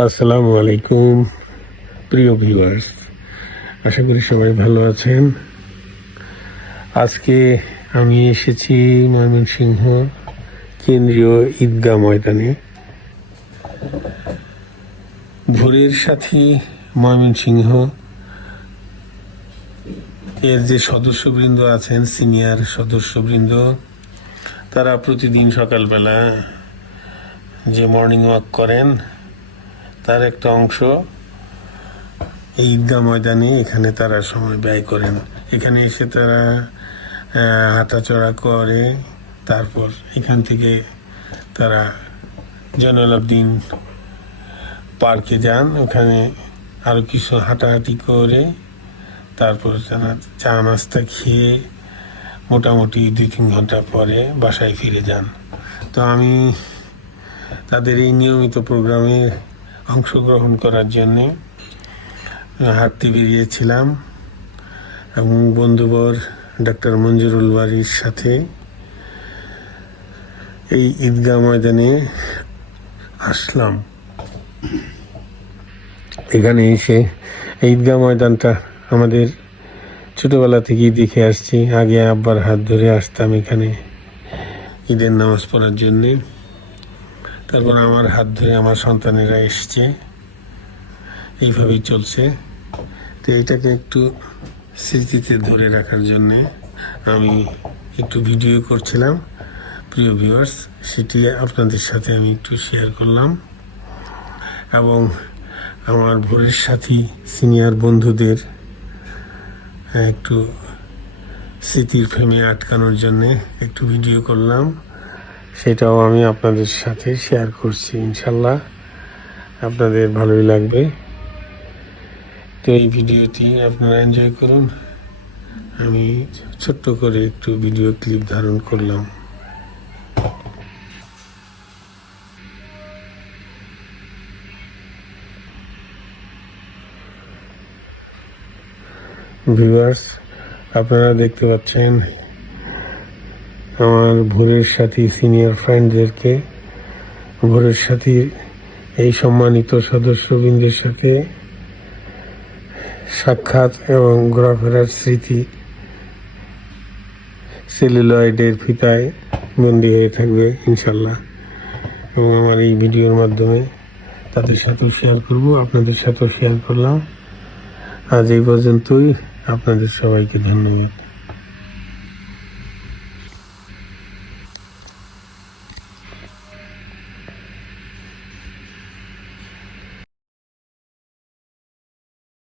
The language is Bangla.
আসসালামু আলাইকুম প্রিয় ভিউয়ার্স, আশা করি সবাই ভালো আছেন। আজকে আমি এসেছি ময়মনসিংহ কেন্দ্রীয় ঈদগাহ ময়দানে। ভোরের সাথী ময়মনসিংহ এর যে সদস্যবৃন্দ আছেন, সিনিয়র সদস্যবৃন্দ, তারা প্রতিদিন সকালবেলা যে মর্নিং ওয়াক করেন তার একটা অংশ এই ঈদগাহ ময়দানে এখানে তারা সময় ব্যয় করেন। এখানে এসে তারা হাঁটাচড়া করে, তারপর এখান থেকে তারা জয়নুল আবদিন পার্কে যান, ওখানে আরও কিছু হাঁটাহাঁটি করে তারপর চা নাস্তা খেয়ে মোটামুটি 2-3 ঘন্টা পরে বাসায় ফিরে যান। তো আমি তাদের এই নিয়মিত প্রোগ্রামে অংশগ্রহণ করার জন্যে হাঁটতে বেরিয়েছিলাম এবং বন্ধুবর ডক্টর মঞ্জুরুল বাড়ির সাথে এই ঈদগাহ ময়দানে আসলাম। এখানে এসে ঈদগাহ ময়দানটা আমাদের ছোটবেলা থেকেই দেখে আসছি। আগে আব্বার হাত ধরে আসতাম এখানে ঈদের নামাজ পড়ার জন্যে, তারপর আমার হাত ধরে আমার সন্তানেরা এসছে, এইভাবেই চলছে। তো এটাকে একটু স্মৃতিতে ধরে রাখার জন্যে আমি একটু ভিডিও করছিলাম প্রিয় ভিউয়ার্স, সেটি আপনাদের সাথে আমি একটু শেয়ার করলাম এবং আমার ভোরের সাথী সিনিয়র বন্ধুদের একটু স্মৃতির ফ্রেমে আটকানোর জন্যে একটু ভিডিও করলাম, সেটাও আমি আপনাদের সাথে শেয়ার করছি। ইনশাল্লাহ আপনাদের ভালোই লাগবে। তো এই ভিডিওটি আপনারা এনজয় করুন। আমি ছোট্ট করে একটু ভিডিও ক্লিপ ধারণ করলাম। ভিউয়ার্স, আপনারা দেখতে পাচ্ছেন আমার ভোরের সাথী সিনিয়র ফ্রেন্ডদেরকে, ভোরের সাথীর এই সম্মানিত সদস্যবৃন্দের সাথে সাক্ষাৎ এবং ঘোরাফেরার স্মৃতি সেলুলয়েডের ফিতায় বন্দী হয়ে থাকবে ইনশাল্লাহ, এবং আমার এই ভিডিওর মাধ্যমে তাদের সাথেও শেয়ার করব, আপনাদের সাথেও শেয়ার করলাম। আজ এই পর্যন্তই। আপনাদের সবাইকে ধন্যবাদ।